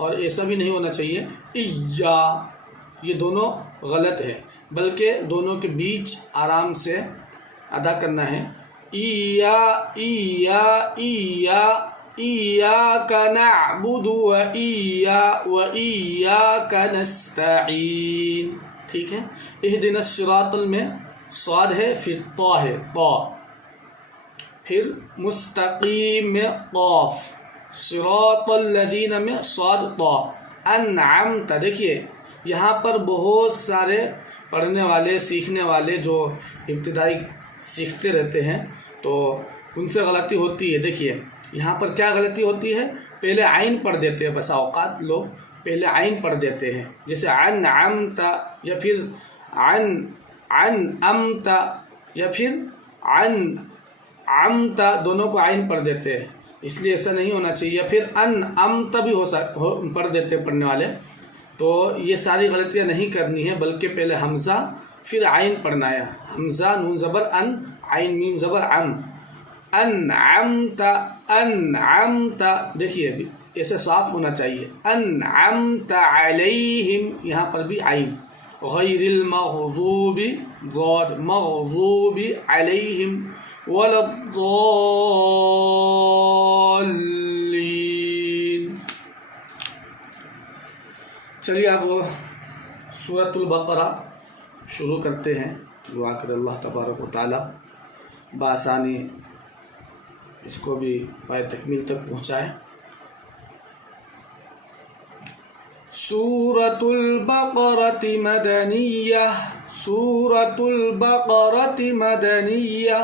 اور ایسا بھی نہیں ہونا چاہیے ایا، یہ دونوں غلط ہے، بلکہ دونوں کے بیچ آرام سے ادا کرنا ہے. ایا ایا ایا ایاک نعبد و ایاک نستعین. ٹھیک ہے. اہدنا الصراط میں صاد ہے، پھر طا ہے، طا، پھر مستقیم میں قاف، صراط الذین میں صاد طا، انعمت. دیکھیے یہاں پر بہت سارے پڑھنے والے سیکھنے والے جو ابتدائی سیکھتے رہتے ہیں تو ان سے غلطی ہوتی ہے. دیکھیے یہاں پر کیا غلطی ہوتی ہے، پہلے عین پڑھ دیتے ہیں، بسا اوقات لوگ پہلے عین پڑھ دیتے ہیں، جیسے انعمت یا پھر انعمت یا پھر انعمت، دونوں کو عین پڑھ دیتے ہیں. اس لیے ایسا نہیں ہونا چاہیے. یا پھر انعمت بھی پڑھ دیتے ہیں پڑھنے والے. تو یہ ساری غلطیاں نہیں کرنی ہے، بلکہ پہلے حمزہ پھر عین پڑھنا ہے. حمزہ نون زبر ان، عین میم زبر عم، انعمت انعمت. دیکھیے ابھی ایسے صاف ہونا چاہیے. انعمت علیہم، یہاں پر بھی عین. غیر المغضوب ضاد، مغضوب علیہم ولا الضالین. چلیے اب سورۃ البقرہ شروع کرتے ہیں. دعا کر اللہ تبارک و تعالی بآسانی اس کو بھی پائے تکمیل تک پہنچائے. سورۃ البقرۃ مدنیہ، سورۃ البقرۃ مدنیہ.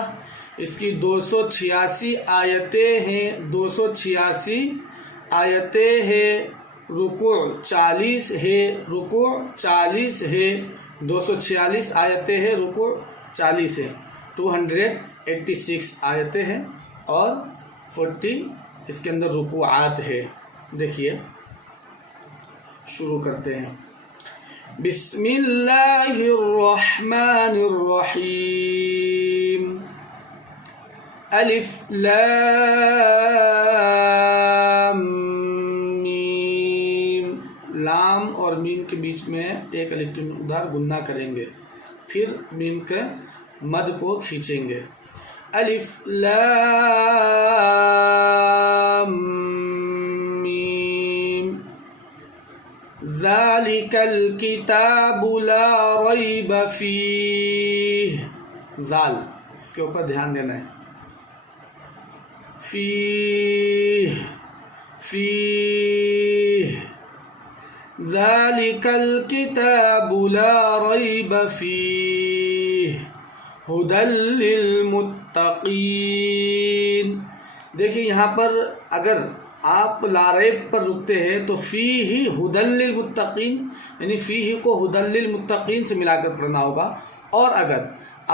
اس کی 286 آیتیں ہیں، 286 آیتیں ہیں. رکوع 40 ہے، رکوع 40 ہے. 246 آیتیں ہیں، رکوع 40 ہے. 286 آیتیں ہیں اور 40 اس کے اندر رکوعات ہے. دیکھیے شروع کرتے ہیں. بسم اللہ الرحمن الرحیم. الف لام میم. لام اور میم کے بیچ میں ایک الف کی مقدار گننا کریں گے، پھر میم کے مد کو کھینچیں گے. الف لام میم. ذالک الکتاب لا ریب فیہ. ذال اس کے اوپر دھیان دینا ہے. فیہ فیہ. ذالک الکتاب لا ریب فیہ ھدی للمتقین. دیکھیں یہاں پر اگر آپ لا ریب پر رکتے ہیں تو فیہ ھدی للمتقین، یعنی فیہ کو ھدی للمتقین سے ملا کر پڑھنا ہوگا. اور اگر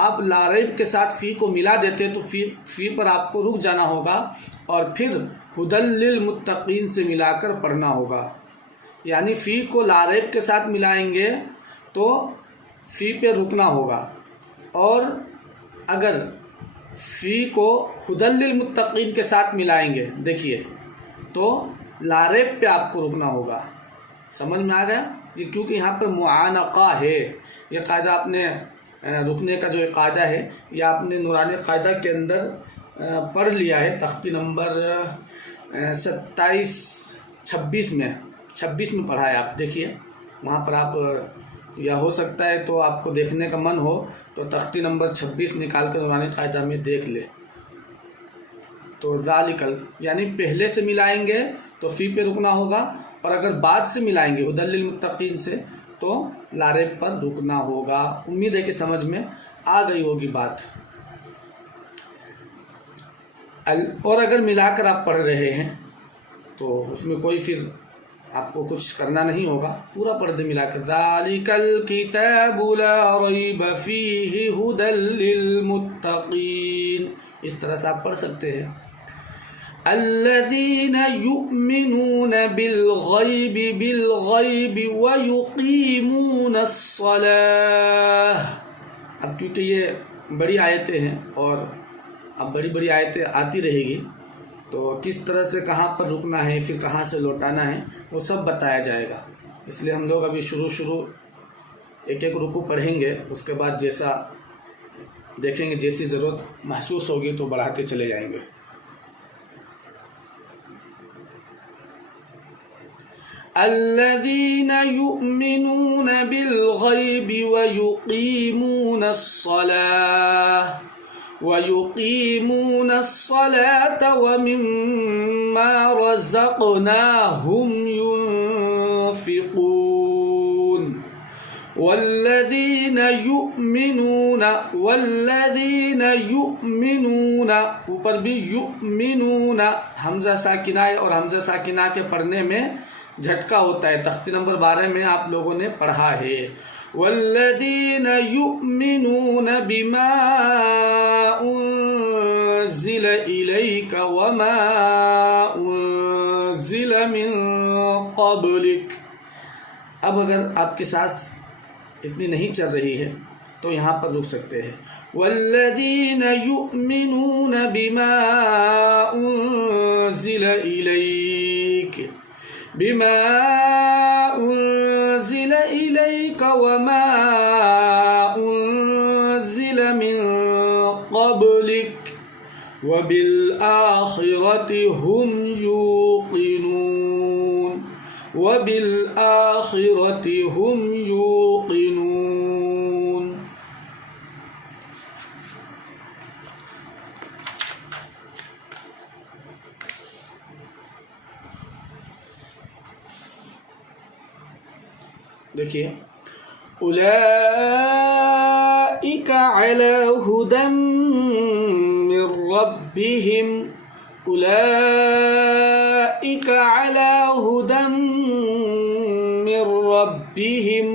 آپ لا ریب کے ساتھ فی کو ملا دیتے تو فی پر آپ کو رک جانا ہوگا اور پھر ھدی للمتقین سے ملا کر پڑھنا ہوگا. یعنی فی کو لا ریب کے ساتھ ملائیں گے تو فی پہ رکنا ہوگا، اور اگر فی کو ھدی للمتقین کے ساتھ ملائیں گے دیکھیے تو لا ریب پہ آپ کو رکنا ہوگا. سمجھ میں آ گیا؟ یہ کیونکہ یہاں پر معانقہ ہے. یہ قاعدہ آپ نے رکنے کا جو قاعدہ ہے یہ آپ نے نورانی قاعدہ کے اندر پڑھ لیا ہے، تختی نمبر 26 میں پڑھا ہے. آپ دیکھیے وہاں پر آپ، یا ہو سکتا ہے تو آپ کو دیکھنے کا من ہو تو تختی نمبر 26 نکال کر نورانی قاعدہ میں دیکھ لے. تو ذالک یعنی پہلے سے ملائیں گے تو فی پہ رکنا ہوگا، اور اگر بعد سے ملائیں گے ھدی للمتقین سے تو لا ریب پر رکنا ہوگا. امید ہے کہ سمجھ میں آ گئی ہوگی بات. اور اگر ملا کر آپ پڑھ رہے ہیں تو اس میں کوئی پھر آپ کو کچھ کرنا نہیں ہوگا، پورا پڑھ دے ملا کر. ذالک الکتاب لا ریب فیہ ھدی للمتقین. اس طرح سے آپ پڑھ سکتے ہیں. الذین یؤمنون بالغیب ویقیمون الصلاۃ. اب کیونکہ یہ بڑی آیتیں ہیں اور اب بڑی آیتیں آتی رہے گی تو کس طرح سے کہاں پر رکنا ہے، پھر کہاں سے لوٹانا ہے، وہ سب بتایا جائے گا. اس لیے ہم لوگ ابھی شروع ایک رکوع پڑھیں گے، اس کے بعد جیسا دیکھیں گے، جیسی ضرورت محسوس ہوگی تو بڑھاتے چلے جائیں گے. الذين يؤمنون بالغيب ويقيمون الصلاة ومما رزقناهم ينفقون. والذين يؤمنون اوپر بھی یؤمنون حمزہ ساکنہ ہے، اور حمزہ ساکنہ کے پڑھنے میں جھٹکا ہوتا ہے. تختی نمبر 12 میں آپ لوگوں نے پڑھا ہے. والذین یؤمنون بما انزل الیک وما انزل من قبلک. اب اگر آپ کی سانس اتنی نہیں چل رہی ہے تو یہاں پر رک سکتے ہیں. والذین یؤمنون بما انزل الیک وما انزل من قبلک وبالآخرة هم يوقنون. دیکھیے، اولئک علی ھدی من ربہم، اولئک علی ھدی من ربہم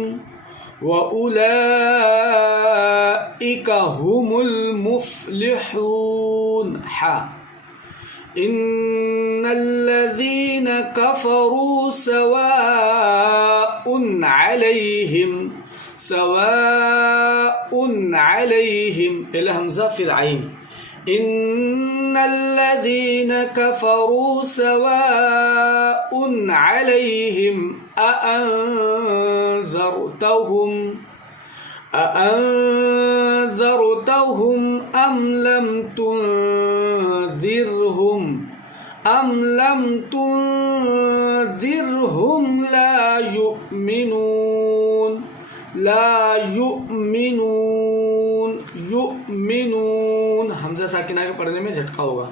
واولئک ھم المفلحون. ان الذین کفروا سواء علیہم پہلے حمزہ پھر عین. ان الذین کفروا سواء علیہم اانذرتہم ام لم تنذرہم لا یؤمنون حمزہ ساکنہ کے پڑھنے میں جھٹکا ہوگا.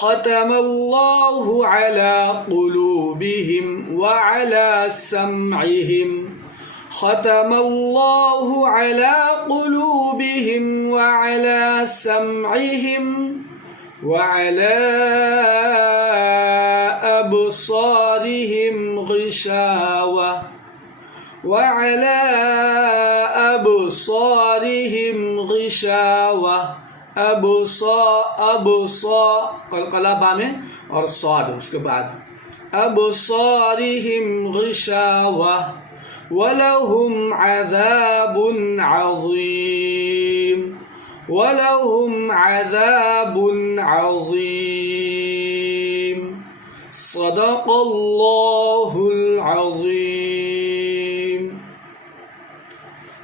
ختم اللہ علی قلوبہم وعلی سمعہم، ختم اللہ علی قلوبہم وعلی سمعہم وعلی ابصارہم غشاوہ قلقلہ با میں اور صاد اس کے بعد ابصارہم غشاوہ وَلَهُمْ عَذَابٌ عَظِيمٌ. صدق اللہ العظیم.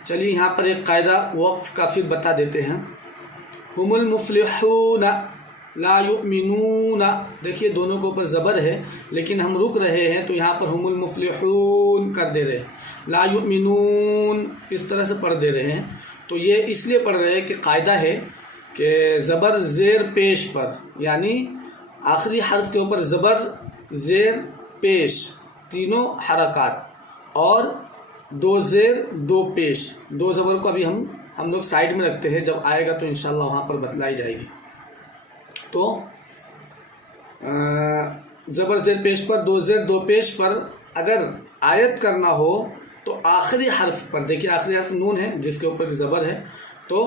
چلیے یہاں پر ایک قاعدہ وقف کا پھر بتا دیتے ہیں. ہم المفلحون لا یؤمنون، دیکھیے دونوں کے اوپر زبر ہے لیکن ہم رک رہے ہیں تو یہاں پر ہم المفلحون کر دے رہے ہیں. لا یؤمنون اس طرح سے پڑھ دے رہے ہیں. تو یہ اس لیے پڑھ رہے ہیں کہ قاعدہ ہے کہ زبر زیر پیش پر، یعنی آخری حرف کے اوپر زبر زیر پیش تینوں حرکات، اور دو زیر دو پیش، دو زبر کو ابھی ہم لوگ سائیڈ میں رکھتے ہیں، جب آئے گا تو انشاءاللہ وہاں پر بتلائی جائے گی. تو زبر زیر پیش پر، دو زیر دو پیش پر اگر آیت کرنا ہو تو آخری حرف پر، دیکھیے آخری حرف نون ہے جس کے اوپر زبر ہے، تو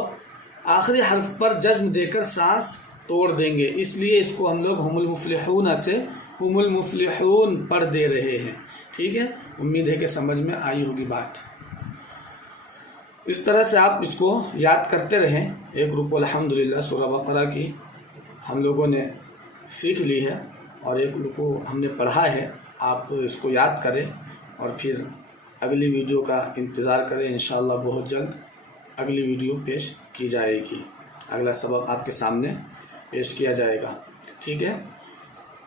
آخری حرف پر جزم دے کر سانس توڑ دیں گے. اس لیے اس کو ہم لوگ ہم المفلحون سے ہم المفلحون پڑھ دے رہے ہیں. ٹھیک ہے، امید ہے کہ سمجھ میں آئی ہوگی بات. اس طرح سے آپ اس کو یاد کرتے رہیں. ایک رکوع الحمدللہ سورہ بقرہ کی ہم لوگوں نے سیکھ لی ہے اور ایک رکوع ہم نے پڑھا ہے، آپ اس کو یاد کریں اور پھر اگلی ویڈیو کا انتظار کریں۔ انشاءاللہ بہت جلد اگلی ویڈیو پیش کی جائے گی، اگلا سبق آپ کے سامنے پیش کیا جائے گا، ٹھیک ہے۔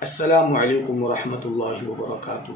السلام علیکم ورحمۃ اللہ وبرکاتہ۔